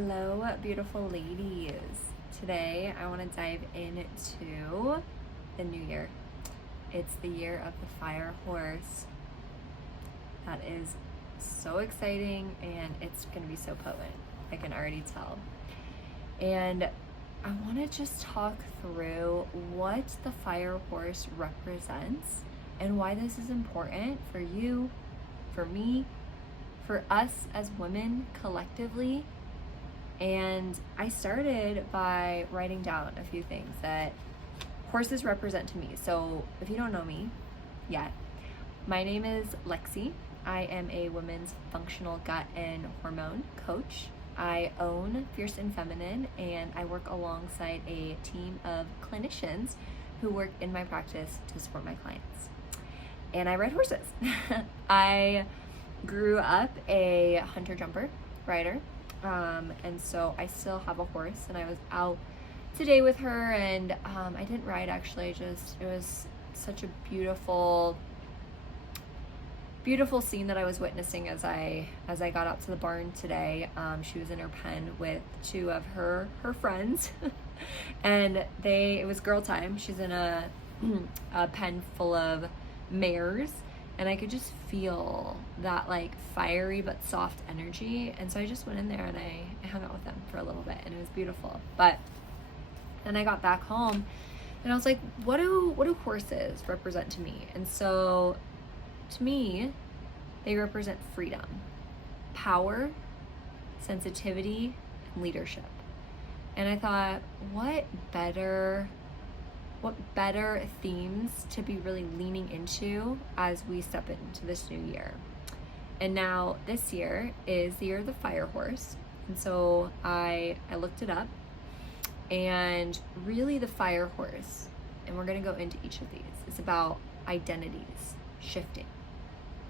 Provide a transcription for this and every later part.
Hello, beautiful ladies. Today I want to dive into the new year. It's the year of the fire horse. That is so exciting and it's going to be so potent. I can already tell. And I want to just talk through what the fire horse represents and why this is important for you, for me, for us as women collectively. And I started by writing down a few things that horses represent to me. So if you don't know me yet, my name is Lexi. I am a women's functional gut and hormone coach. I own Fierce and Feminine, and I work alongside a team of clinicians who work in my practice to support my clients. And I ride horses. I grew up a hunter-jumper rider. And so I still have a horse, and I was out today with her, and I didn't ride actually. It was such a beautiful scene that I was witnessing as I got out to the barn today. She was in her pen with two of her friends, and it was girl time. She's in a pen full of mares. And I could just feel that like fiery but soft energy. And so I just went in there and I hung out with them for a little bit, and it was beautiful. But then I got back home and I was like, what do horses represent to me? And so to me, they represent freedom, power, sensitivity, and leadership. And I thought, what better themes to be really leaning into as we step into this new year. And now this year is the year of the fire horse. And so I looked it up, and really the fire horse, and we're going to go into each of these, it's about identities shifting.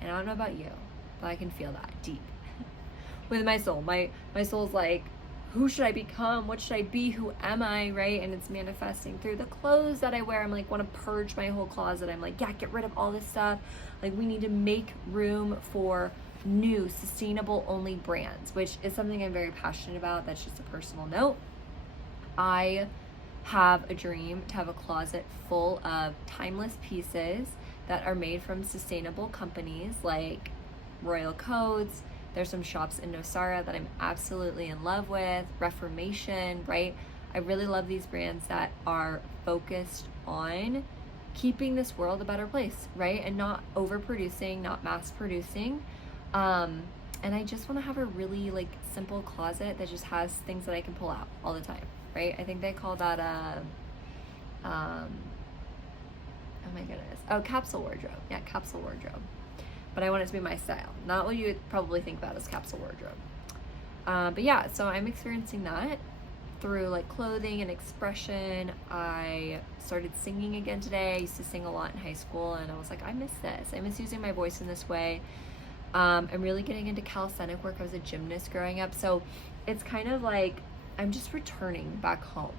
And I don't know about you, but I can feel that deep with my soul. My soul's like, who should I become? What should I be? Who am I? Right? And it's manifesting through the clothes that I wear. I'm like, want to purge my whole closet. I'm like, yeah, get rid of all this stuff. Like, we need to make room for new, sustainable only brands, which is something I'm very passionate about. That's just a personal note. I have a dream to have a closet full of timeless pieces that are made from sustainable companies like Royal Coats. There's some shops in Nosara that I'm absolutely in love with, Reformation, right? I really love these brands that are focused on keeping this world a better place, right? And not overproducing, not mass producing. And I just want to have a really like simple closet that just has things that I can pull out all the time, right? I think they call that oh my goodness. Oh, capsule wardrobe. Yeah, capsule wardrobe. But I want it to be my style, not what you would probably think about as capsule wardrobe. But yeah, so I'm experiencing that through like clothing and expression. I started singing again today. I used to sing a lot in high school, and I was like, I miss this. I miss using my voice in this way. I'm really getting into calisthenic work. I was a gymnast growing up, so it's kind of like I'm just returning back home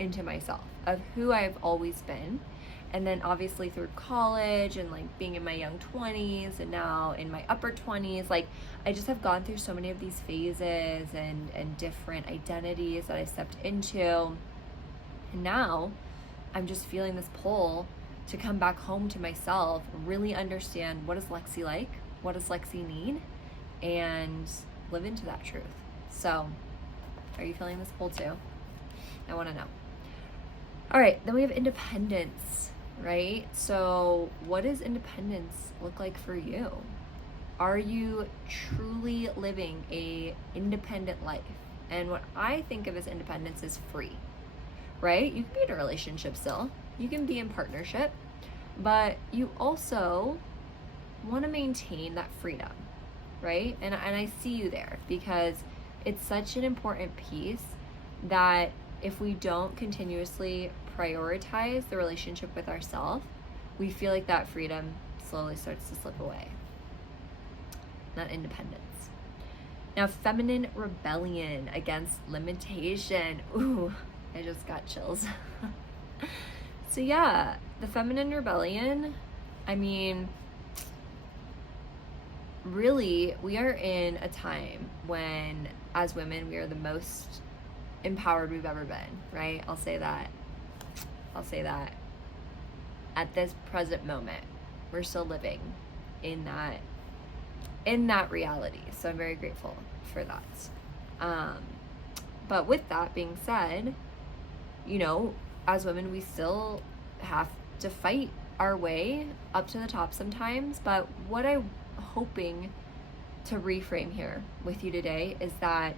into myself of who I've always been. And then obviously through college and like being in my young 20s and now in my upper 20s, like I just have gone through so many of these phases and different identities that I stepped into. And now I'm just feeling this pull to come back home to myself, really understand what is Lexi like, what does Lexi need, and live into that truth. So are you feeling this pull too? I want to know. All right, then we have independence. Right? So what does independence look like for you? Are you truly living a independent life? And what I think of as independence is free, right? You can be in a relationship still. You can be in partnership, but you also want to maintain that freedom, right? And I see you there because it's such an important piece that if we don't continuously prioritize the relationship with ourselves, we feel like that freedom slowly starts to slip away. Not independence. Now, feminine rebellion against limitation. Ooh, I just got chills. So yeah, the feminine rebellion, I mean, really, we are in a time when as women, we are the most empowered we've ever been, right? I'll say that. At this present moment, we're still living in that reality. So I'm very grateful for that. But with that being said, as women, we still have to fight our way up to the top sometimes. But what I'm hoping to reframe here with you today is that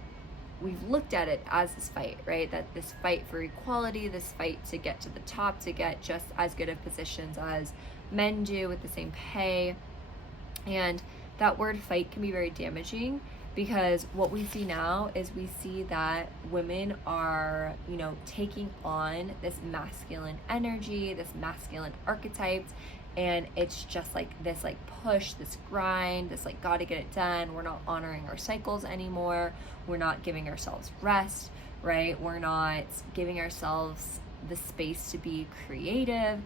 we've looked at it as this fight, right? That this fight for equality, this fight to get to the top, to get just as good of positions as men do with the same pay. And that word fight can be very damaging, because what we see now is we see that women are, taking on this masculine energy, this masculine archetypes, and it's just like this push, this grind, this gotta get it done. We're not honoring our cycles anymore. We're not giving ourselves rest, right? We're not giving ourselves the space to be creative.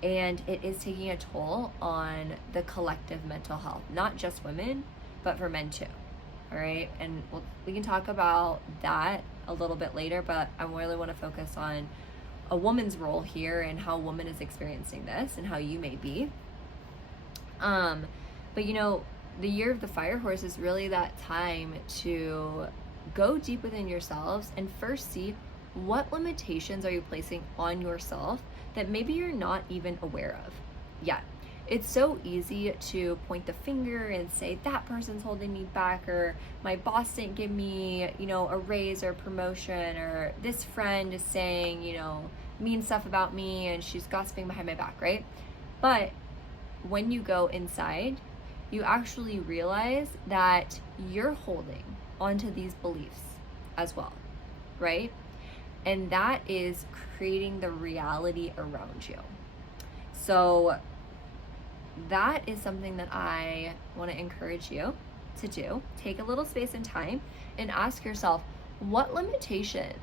And it is taking a toll on the collective mental health, not just women, but for men too. All right. And we can talk about that a little bit later, but I really want to focus on a woman's role here and how a woman is experiencing this and how you may be. But the year of the fire horse is really that time to go deep within yourselves and first see what limitations are you placing on yourself that maybe you're not even aware of yet. It's so easy to point the finger and say that person's holding me back, or my boss didn't give me, a raise or promotion, or this friend is saying, mean stuff about me and she's gossiping behind my back, right? But when you go inside, you actually realize that you're holding onto these beliefs as well, right? And that is creating the reality around you. So that is something that I want to encourage you to do. Take a little space and time and ask yourself, what limitations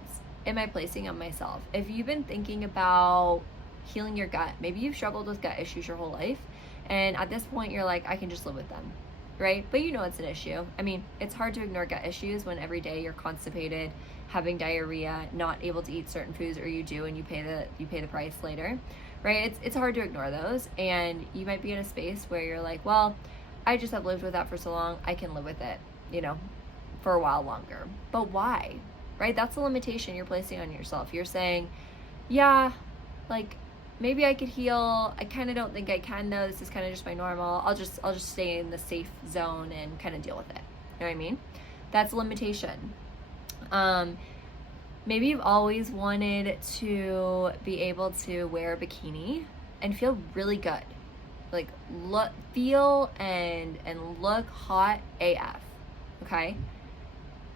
am I placing on myself? If you've been thinking about healing your gut, maybe you've struggled with gut issues your whole life, and at this point you're like, I can just live with them, right? But it's an issue. I mean, it's hard to ignore gut issues when every day you're constipated, having diarrhea, not able to eat certain foods, or you do and you pay the price later, right? It's hard to ignore those, and you might be in a space where you're like, well, I just have lived with that for so long, I can live with it, for a while longer. But why? Right? That's a limitation you're placing on yourself. You're saying, yeah, maybe I could heal. I kind of don't think I can though. This is kind of just my normal. I'll just stay in the safe zone and kind of deal with it. You know what I mean? That's a limitation. Maybe you've always wanted to be able to wear a bikini and feel really good, feel and look hot AF. Okay.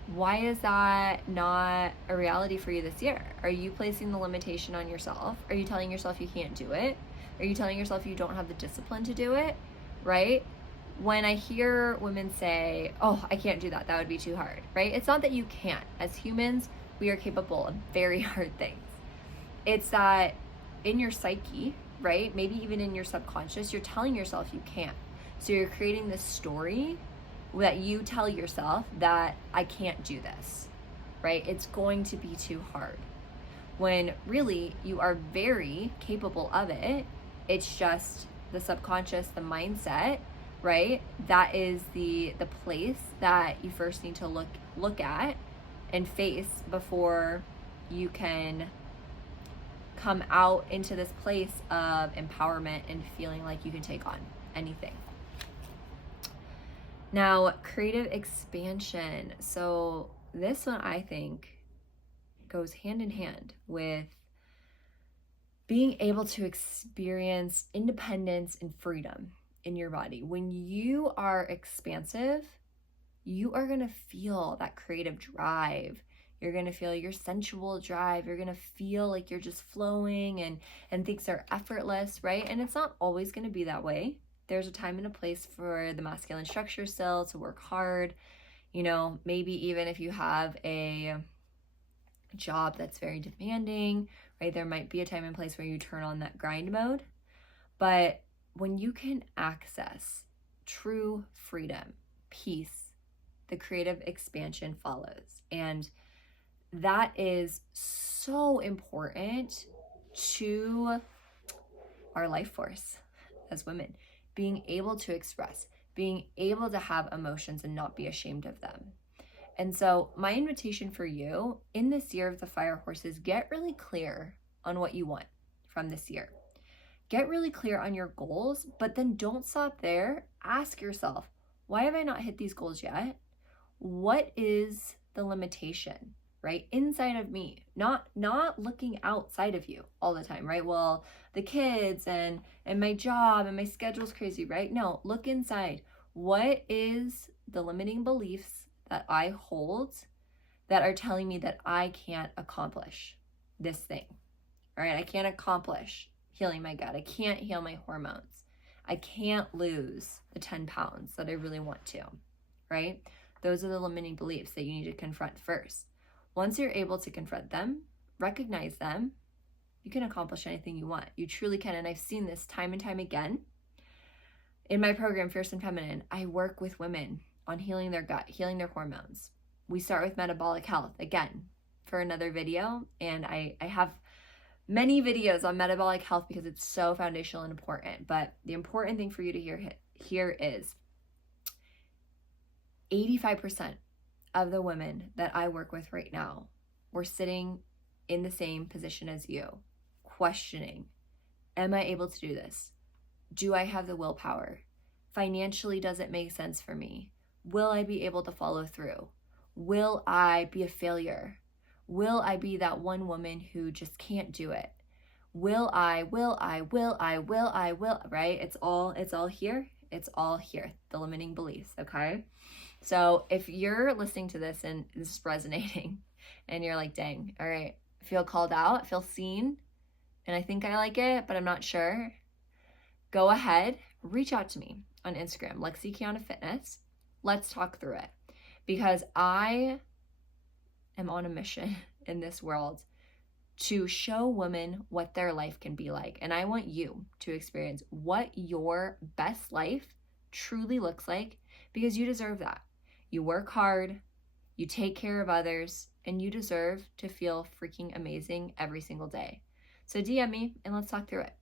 Why is that not a reality for you this year? Are you placing the limitation on yourself? Are you telling yourself you can't do it? Are you telling yourself you don't have the discipline to do it? Right? When I hear women say, oh, I can't do that, that would be too hard, right? It's not that you can't. As humans, we are capable of very hard things. It's that in your psyche, right? Maybe even in your subconscious, you're telling yourself you can't. So you're creating this story that you tell yourself that I can't do this, right? It's going to be too hard. When really you are very capable of it. It's just the subconscious, the mindset, right? That is the place that you first need to look at and face before you can come out into this place of empowerment and feeling like you can take on anything. Now, creative expansion. So this one, I think, goes hand in hand with being able to experience independence and freedom in your body. When you are expansive, you are going to feel that creative drive. You're going to feel your sensual drive. You're going to feel like you're just flowing and things are effortless, right? And it's not always going to be that way. There's a time and a place for the masculine structure still to work hard. Maybe even if you have a job that's very demanding, right? There might be a time and place where you turn on that grind mode. But when you can access true freedom, peace, the creative expansion follows. And that is so important to our life force as women, being able to express, being able to have emotions and not be ashamed of them. And so my invitation for you in this year of the fire horse is get really clear on what you want from this year. Get really clear on your goals, but then don't stop there. Ask yourself, why have I not hit these goals yet? What is the limitation, right? Inside of me, not looking outside of you all the time, right? Well, the kids and my job and my schedule's crazy, right? No, look inside. What is the limiting beliefs that I hold that are telling me that I can't accomplish this thing, all right? I can't accomplish healing my gut. I can't heal my hormones. I can't lose the 10 pounds that I really want to, right? Those are the limiting beliefs that you need to confront first. Once you're able to confront them, recognize them, you can accomplish anything you want. You truly can. And I've seen this time and time again. In my program, Fierce and Feminine, I work with women on healing their gut, healing their hormones. We start with metabolic health, again, for another video. And I have many videos on metabolic health because it's so foundational and important. But the important thing for you to hear is 85% of the women that I work with right now were sitting in the same position as you, questioning, am I able to do this? Do I have the willpower? Financially, does it make sense for me? Will I be able to follow through? Will I be a failure? Will I be that one woman who just can't do it? Will I, right? It's all here. It's all here. The limiting beliefs, okay? So if you're listening to this and this is resonating and you're like, dang, all right, I feel called out, I feel seen, and I think I like it, but I'm not sure, go ahead, reach out to me on Instagram, Lexi Kiana Fitness. Let's talk through it, because I am on a mission in this world to show women what their life can be like. And I want you to experience what your best life truly looks like, because you deserve that. You work hard, you take care of others, and you deserve to feel freaking amazing every single day. So DM me and let's talk through it.